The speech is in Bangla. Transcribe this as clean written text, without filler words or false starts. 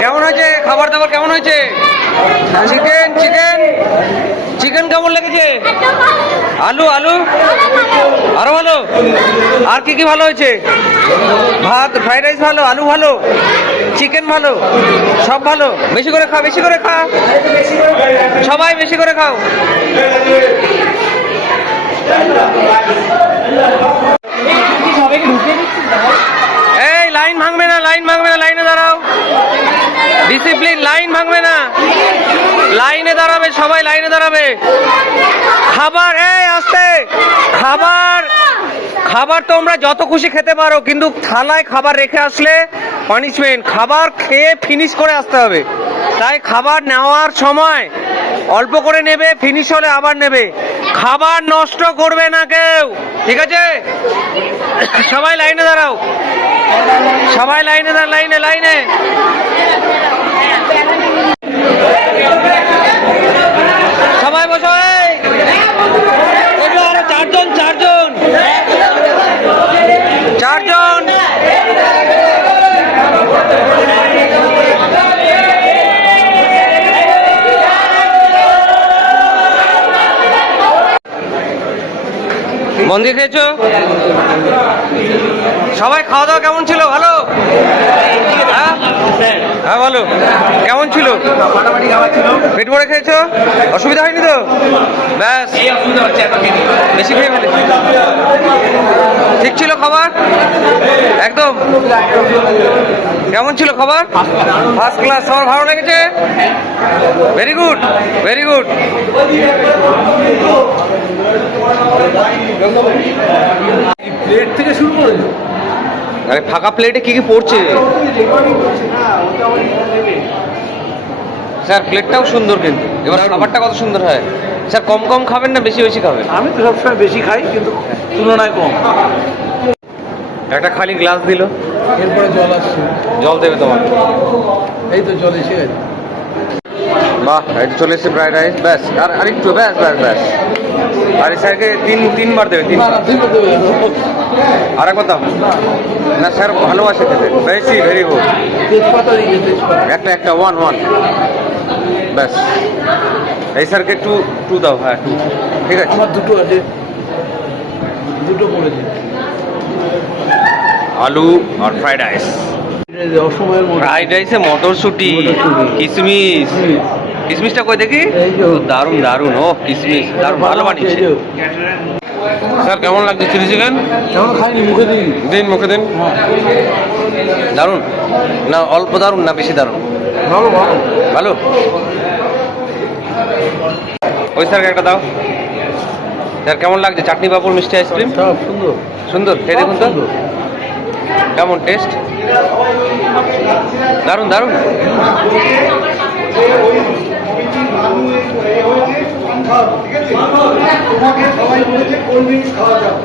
কেমন হয়েছে খাবার দাবার? কেমন হয়েছে? চিকেন চিকেন চিকেন কেমন লেগেছে? আলু আলু আরো ভালো। আর কি কি ভালো হয়েছে? ভাত, ফ্রাইড রাইস ভালো, আলু ভালো, চিকেন ভালো, সব ভালো। বেশি করে খা, বেশি করে খা, সবাই বেশি করে খাও। এই লাইন ভাঙবে না, লাইন ভাঙবে না, লাইনে দাঁড়াও। ডিসিপ্লিন, লাইন ভাঙবে না, লাইনে দাঁড়াবে সবাই, লাইনে দাঁড়াবে। খাবার, এই আস্তে। খাবার খাবার তোমরা যত খুশি খেতে পারো, কিন্তু থালায় খাবার রেখে আসলে পানিশমেন্ট। খাবার খেয়ে ফিনিশ করে আসতে হবে। তাই খাবার নেওয়ার সময় অল্প করে নেবে, ফিনিশ হলে আবার নেবে। খাবার নষ্ট করবে না কেউ, ঠিক আছে? সবাই লাইনে দাঁড়াও, সবাই লাইনে দাঁড়াও, লাইনে লাইনে। সবাই বসো। আরো চারজন চারজন চারজন। মন দিয়ে খেয়েছো? সবাই খাওয়া দাওয়া কেমন ছিল? ভালো? হ্যাঁ ভালো। কেমন ছিল? পেট ভরে খেয়েছো? অসুবিধা হয়নি তো? ব্যাস, বেশি খেয়ে ফেলে। ঠিক ছিল খাবার একদম? কেমন ছিল খাবার? First class. সবার ভালো লেগেছে? Very good, very good. Plate থেকে শুরু করে আরে ফাঁকা প্লেটে কি কি পড়ছে? স্যার প্লেটটাও সুন্দর, কিন্তু এবার খাবারটা কত সুন্দর হয়। স্যার কম কম খাবেন না বেশি বেশি খাবেন? আমি তো সবসময় বেশি খাই, কিন্তু তুলনায় কম। একটা খালি গ্লাস দিল, এরপরে জল আসছে। জল দেবে তোমার? এই তো জল এসে গেছে। বাহ, এটা চলে এসেছে ফ্রাইড রাইস। ব্যাস, আর আরেকটু, ব্যাস ব্যাস ব্যাস। আর স্যারকে তিনবার দেবে, তিনবার। আর একবার দাও না, স্যার ভালোবাসে খেতে। বেশি, ভেরি গুড। তেজপাতা দিয়ে, তেজপাতা একটা একটা, ওয়ান ওয়ান। ব্যাস, এই স্যারকে টু দাও। হ্যাঁ টু, ঠিক আছে। আমার দুটো আছে, দুটো পড়েছে। আলু আর ফ্রাইড রাইস। অসময়ের মধ্যে ফ্রাইড রাইসে মটরশুঁটি, কিশমিশ। কিশমিশটা কই দেখি? দারুণ দারুণ। ও কিশমিশ দারুণ, ভালো বানিয়েছে। স্যার কেমন লাগছে চিলি চিকেন? কেমন খাইনি, মুখে দিই। দিন, মুখে দিন। দারুণ না? অল্প দারুণ না বেশি দারুণ? ভালো ভালো ভালো। ওই স্যারকে একটা দাও। স্যার কেমন লাগছে? চাটনি পাঁপড়, মিষ্টি আইসক্রিম সব সুন্দর সুন্দর। খেয়ে দেখুন তো কেমন টেস্ট। দারুণ দারুণ। তোমাকে সবাই বলেছে কোল্ড ড্রিঙ্কস খাওয়া যাবে।